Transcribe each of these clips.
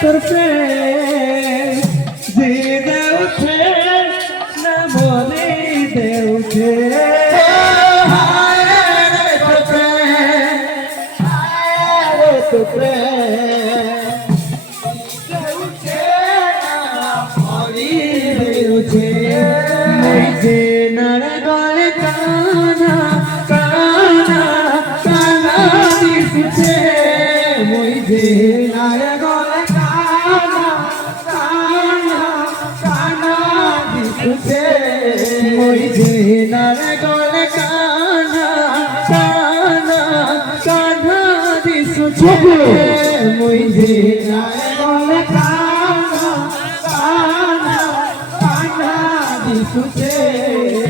তোর প্রেম জিদে উঠে না মনে দে উঠে তোর প্রেম উঠে না মনে দে উঠে যে নার গলে কানা কানা কানা দিছে মই যে নার গলে কানা কানা কানা দিছে মই যে নার গলে কানা কানা কানা দিছে মই যে নার গলে কানা কানা কানা দিছে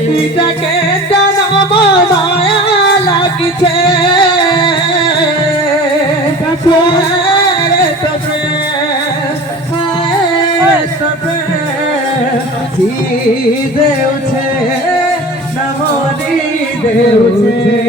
পিতাকে জানা মায়া লাগিছে দেউছে নমনি দেউছে